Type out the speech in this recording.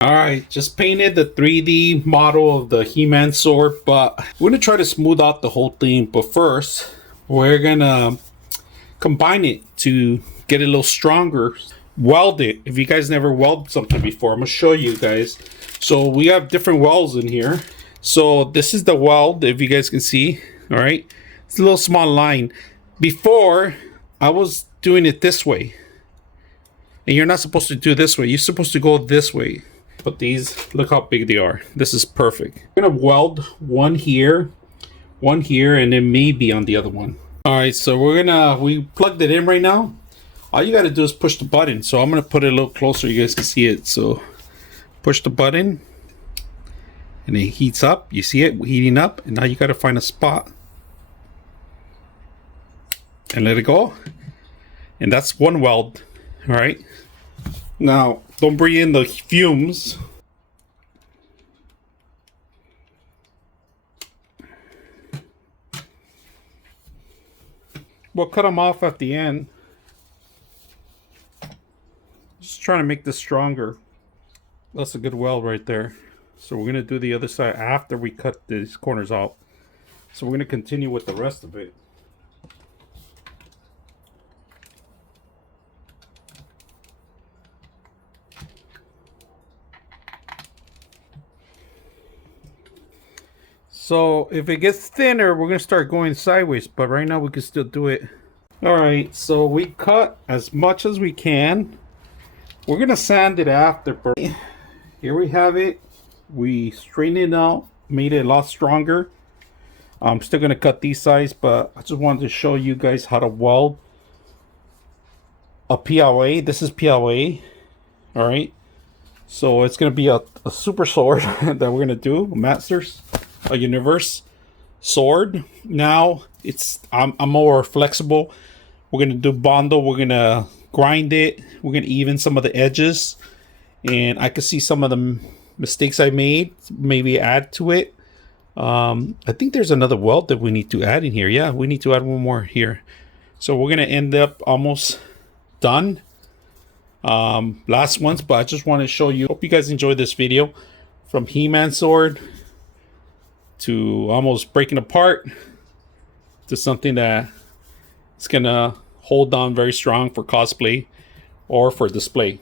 Alright, just painted the 3D model of the He-Man sword, but we're going to try to smooth out the whole thing. But first, we're going to combine it to get it a little stronger. Weld it. If you guys never welded something before, I'm going to show you guys. So we have different welds in here. So this is the weld, if you guys can see. Alright, it's a little small line. Before, I was doing it this way. And you're not supposed to do this way. You're supposed to go this way. But these, look how big they are. This is perfect. I'm gonna weld one here, and then maybe on the other one. Alright, so we plugged it in right now. All you gotta do is push the button. So I'm gonna put it a little closer so you guys can see it. So push the button and it heats up. You see it heating up, and now you gotta find a spot and let it go. And that's one weld. Alright. Now, don't breathe in the fumes. We'll cut them off at the end. Just trying to make this stronger. That's a good weld right there. So we're going to do the other side after we cut these corners out. So we're going to continue with the rest of it. So if it gets thinner, we're going to start going sideways, but right now we can still do it. Alright, so we cut as much as we can. We're going to sand it after. Here we have it. We straightened it out, made it a lot stronger. I'm still going to cut these sides, but I just wanted to show you guys how to weld a PLA. This is PLA. Alright, so it's going to be a super sword that we're going to do, Masters. A universe sword. Now I'm more flexible. We're gonna do bondo. We're gonna grind it. We're gonna even some of the edges, and I can see some of the mistakes I made. Maybe add to it. I think there's another weld that we need to add in here. Yeah, we need to add one more here. So we're gonna end up almost done. Last ones, but I just want to show you. Hope you guys enjoyed this video. From He-Man sword to almost breaking apart to something that is gonna hold on very strong for cosplay or for display.